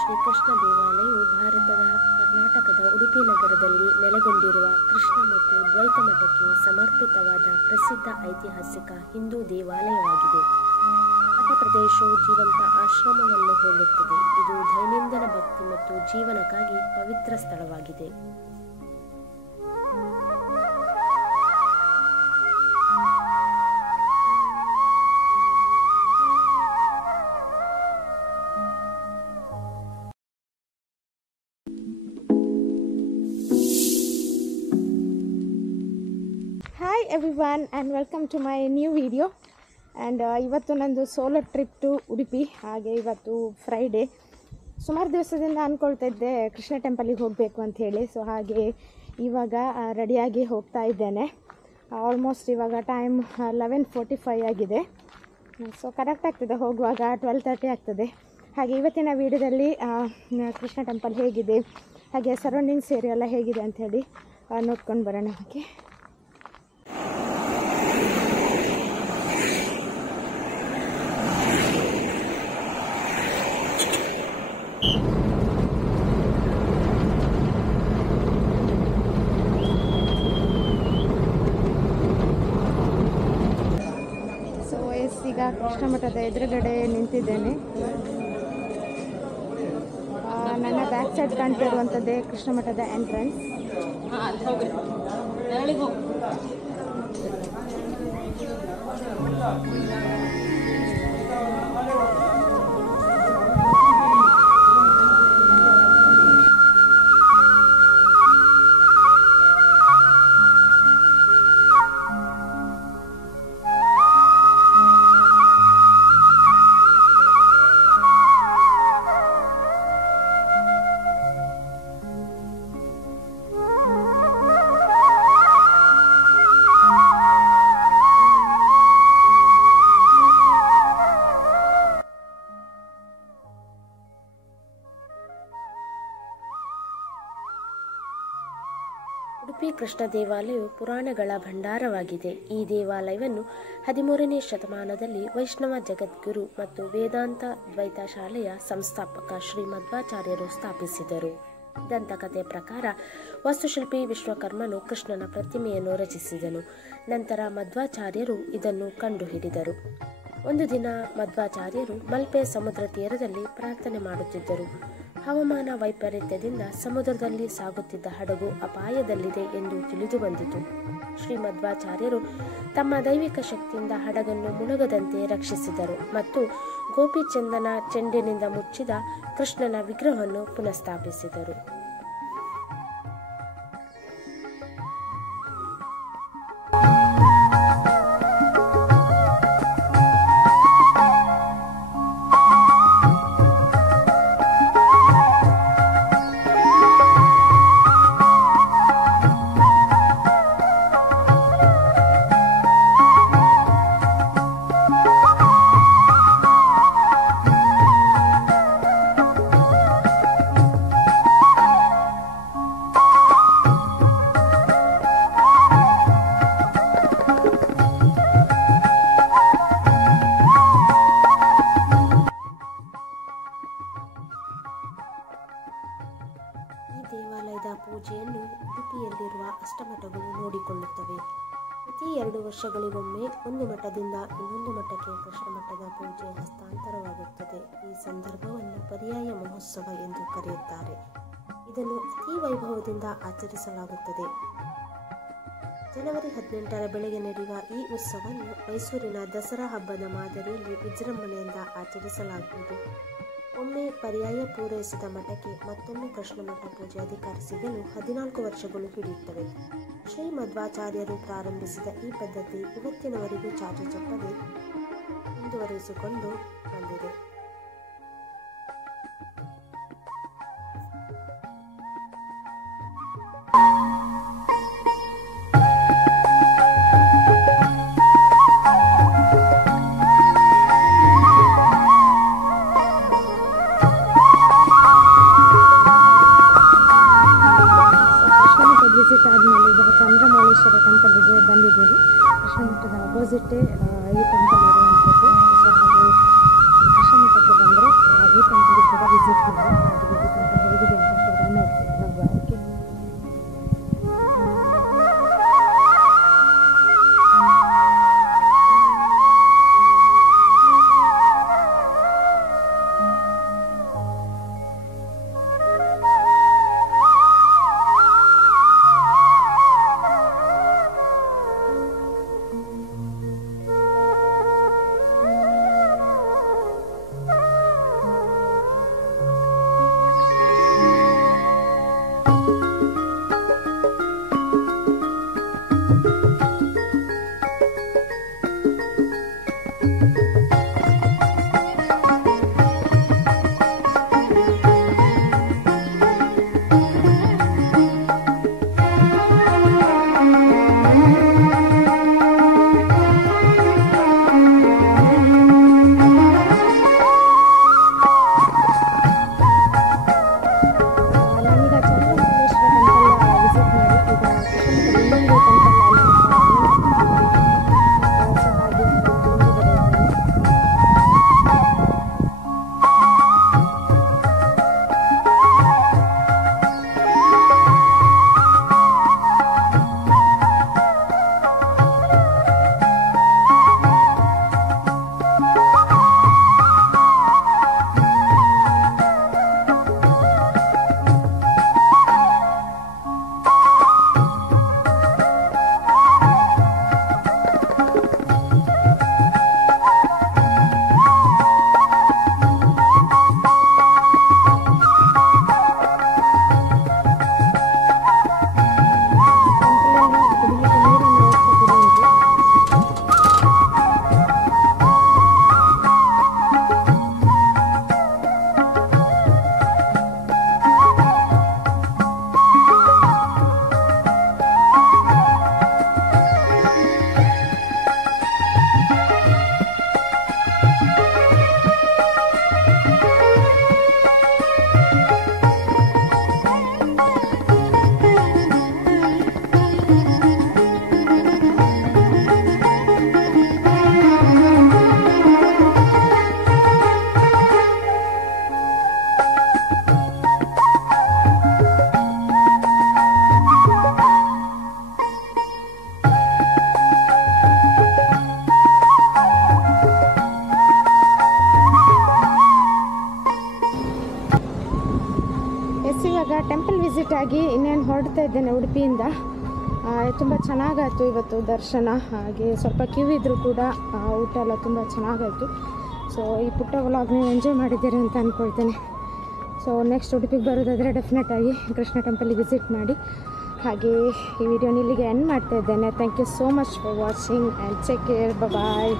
ಶ್ರೀಕೃಷ್ಣ ದೇವಾಲಯವು ಭಾರತದ ಕರ್ನಾಟಕದ ಉಡುಪಿ ನಗರದಲ್ಲಿ ನೆಲೆಗೊಂಡಿರುವ ಕೃಷ್ಣ ಮತ್ತು ದ್ವೈತ ಮಠಕ್ಕೆ ಸಮರ್ಪಿತವಾದ ಪ್ರಸಿದ್ಧ ಐತಿಹಾಸಿಕ ಹಿಂದೂ ದೇವಾಲಯವಾಗಿದೆ. ಮಠ ಪ್ರದೇಶವು ಜೀವಂತ ಆಶ್ರಮವನ್ನು ಹೋಲುತ್ತದೆ. ಇದು ದೈನಂದಿನ ಭಕ್ತಿ ಮತ್ತು ಜೀವನಕ್ಕಾಗಿ ಪವಿತ್ರ ಸ್ಥಳವಾಗಿದೆ. Hi everyone and welcome to my new video and ಇವತ್ತು ನಂದು ಸೋಲೋ ಟ್ರಿಪ್ ಟು ಉಡುಪಿ. ಹಾಗೆ ಇವತ್ತು ಫ್ರೈಡೇ. ಸುಮಾರು ದಿವಸದಿಂದ ಅಂದ್ಕೊಳ್ತಾ ಇದ್ದೆ ಕೃಷ್ಣ ಟೆಂಪಲಿಗೆ ಹೋಗಬೇಕು ಅಂತ ಹೇಳಿ. ಸೊ ಹಾಗೆ ಇವಾಗ ರೆಡಿಯಾಗಿ ಹೋಗ್ತಾ ಇದ್ದೇನೆ. ಆಲ್ಮೋಸ್ಟ್ ಇವಾಗ ಟೈಮ್ 11:45 ಆಗಿದೆ. ಸೊ ಕರೆಕ್ಟ್ ಆಗ್ತದೆ, ಹೋಗುವಾಗ 12:30 ಆಗ್ತದೆ. ಹಾಗೆ ಇವತ್ತಿನ ವಿಡಿಯೋದಲ್ಲಿ ಕೃಷ್ಣ ಟೆಂಪಲ್ ಹೇಗಿದೆ, ಹಾಗೆ ಸರೌಂಡಿಂಗ್ಸ್ ಏರಿಯಾ ಎಲ್ಲ ಹೇಗಿದೆ ಅಂಥೇಳಿ ನೋಡ್ಕೊಂಡು ಬರೋಣ. ಓಕೆ, ಈಗ ಕೃಷ್ಣ ಮಠದ ಎದುರುಗಡೆ ನಿಂತಿದ್ದೇನೆ. ನನ್ನ ಬ್ಯಾಕ್ ಸೈಡ್ ಕಾಣ್ತಾ ಇರುವಂಥದ್ದೇ ಕೃಷ್ಣ ಮಠದ ಎಂಟ್ರೆನ್ಸ್. ಉಡುಪಿ ಕೃಷ್ಣ ದೇವಾಲಯವು ಪುರಾಣಗಳ ಭಂಡಾರವಾಗಿದೆ. ಈ ದೇವಾಲಯವನ್ನು 13ನೇ ಶತಮಾನದಲ್ಲಿ ವೈಷ್ಣವ ಜಗದ್ಗುರು ಮತ್ತು ವೇದಾಂತ ದ್ವೈತ ಶಾಲೆಯ ಸಂಸ್ಥಾಪಕ ಶ್ರೀ ಮಧ್ವಾಚಾರ್ಯರು ಸ್ಥಾಪಿಸಿದರು. ದಂತಕಥೆ ಪ್ರಕಾರ ವಾಸ್ತುಶಿಲ್ಪಿ ವಿಶ್ವಕರ್ಮನು ಕೃಷ್ಣನ ಪ್ರತಿಮೆಯನ್ನು ರಚಿಸಿದನು. ನಂತರ ಮಧ್ವಾಚಾರ್ಯರು ಇದನ್ನು ಕಂಡುಹಿಡಿದರು. ಒಂದು ದಿನ ಮಧ್ವಾಚಾರ್ಯರು ಮಲ್ಪೆ ಸಮುದ್ರ ತೀರದಲ್ಲಿ ಪ್ರಾರ್ಥನೆ ಮಾಡುತ್ತಿದ್ದರು. ಹವಾಮಾನ ವೈಪರೀತ್ಯದಿಂದ ಸಮುದ್ರದಲ್ಲಿ ಸಾಗುತ್ತಿದ್ದ ಹಡಗು ಅಪಾಯದಲ್ಲಿದೆ ಎಂದು ತಿಳಿದು ಬಂದಿತು. ಶ್ರೀ ಮಧ್ವಾಚಾರ್ಯರು ತಮ್ಮ ದೈವಿಕ ಶಕ್ತಿಯಿಂದ ಹಡಗನ್ನು ಮುಳುಗದಂತೆ ರಕ್ಷಿಸಿದರು ಮತ್ತು ಗೋಪಿಚಂದನ ಚೆಂಡಿನಿಂದ ಮುಚ್ಚಿದ ಕೃಷ್ಣನ ವಿಗ್ರಹವನ್ನು ಪುನಃಸ್ಥಾಪಿಸಿದರು. ದೇವಾಲಯದ ಪೂಜೆಯನ್ನು ಉಡುಪಿಯಲ್ಲಿರುವ ಅಷ್ಟಮಠಗಳು ನೋಡಿಕೊಳ್ಳುತ್ತವೆ. ಪ್ರತಿ 2 ವರ್ಷಗಳಿಗೊಮ್ಮೆ ಒಂದು ಮಠದಿಂದ ಇನ್ನೊಂದು ಮಠಕ್ಕೆ ಕೃಷ್ಣ ಮಠದ ಪೂಜೆ ಹಸ್ತಾಂತರವಾಗುತ್ತದೆ. ಈ ಸಂದರ್ಭವನ್ನು ಪರ್ಯಾಯ ಮಹೋತ್ಸವ ಎಂದು ಕರೆಯುತ್ತಾರೆ. ಇದನ್ನು ಅತಿ ವೈಭವದಿಂದ ಆಚರಿಸಲಾಗುತ್ತದೆ. ಜನವರಿ 18ರ ಬೆಳಗ್ಗೆ ನಡೆಯುವ ಈ ಉತ್ಸವವನ್ನು ಮೈಸೂರಿನ ದಸರಾ ಹಬ್ಬದ ಮಾದರಿಯಲ್ಲಿ ವಿಜೃಂಭಣೆಯಿಂದ ಆಚರಿಸಲಾಗುವುದು. ಒಮ್ಮೆ ಪರ್ಯಾಯ ಪೂರೈಸಿದ ಮಠಕ್ಕೆ ಮತ್ತೊಮ್ಮೆ ಕೃಷ್ಣ ಮಠ ಪೂಜೆ ಅಧಿಕಾರ ಸಿಗಲು 14 ವರ್ಷಗಳು ಹಿಡಿಯುತ್ತವೆ. ಶ್ರೀ ಮಧ್ವಾಚಾರ್ಯರು ಪ್ರಾರಂಭಿಸಿದ ಈ ಪದ್ಧತಿ ಇವತ್ತಿನವರೆಗೂ ಚಾಚು ತಪ್ಪದೆ ಮುಂದುವರಿಸಿಕೊಂಡು ಬಂದಿದೆ. ವಿಸಿಟ್ ಆದಮೇಲೆ ಈಗ ಚಂದ್ರಮೌಳೇಶ್ವರ ಟೆಂಪಲ್ಗೆ ಬಂದಿದ್ದೀವಿ. ಕೃಷ್ಣ ಮಠದ ಅಪೋಸಿಟ್ಟೇ ಈ ಟೆಂಪಲ್ ಇರುವಂಥದ್ದು. ಸೊ ಹಾಗೆ ಟೆಂಪಲ್ ವಿಸಿಟ್ ಆಗಿ ಇನ್ನೇನು ಹೊರಡ್ತಾ ಇದ್ದೇನೆ ಉಡುಪಿಯಿಂದ. ತುಂಬ ಚೆನ್ನಾಗಾಯಿತು ಇವತ್ತು ದರ್ಶನ. ಹಾಗೆ ಸ್ವಲ್ಪ ಕ್ಯೂ ಇದ್ದರೂ ಕೂಡ ಊಟ ಎಲ್ಲ ತುಂಬ ಚೆನ್ನಾಗಾಯಿತು. ಸೊ ಈ ಪುಟ್ಟ ವ್ಲಾಗ್ ನೀವು ಎಂಜಾಯ್ ಮಾಡಿದ್ದೀರಿ ಅಂತ ಅಂದ್ಕೊಳ್ತೇನೆ. ಸೊ ನೆಕ್ಸ್ಟ್ ಉಡುಪಿಗೆ ಬರೋದಾದರೆ ಡೆಫಿನೆಟಾಗಿ ಕೃಷ್ಣ ಟೆಂಪಲಿಗೆ ವಿಸಿಟ್ ಮಾಡಿ. ಹಾಗೆ ಈ ವಿಡಿಯೋನ ಇಲ್ಲಿಗೆ ಎಂಡ್ ಮಾಡ್ತಾ ಇದ್ದೇನೆ. Thank you so much for watching and take care. Bye.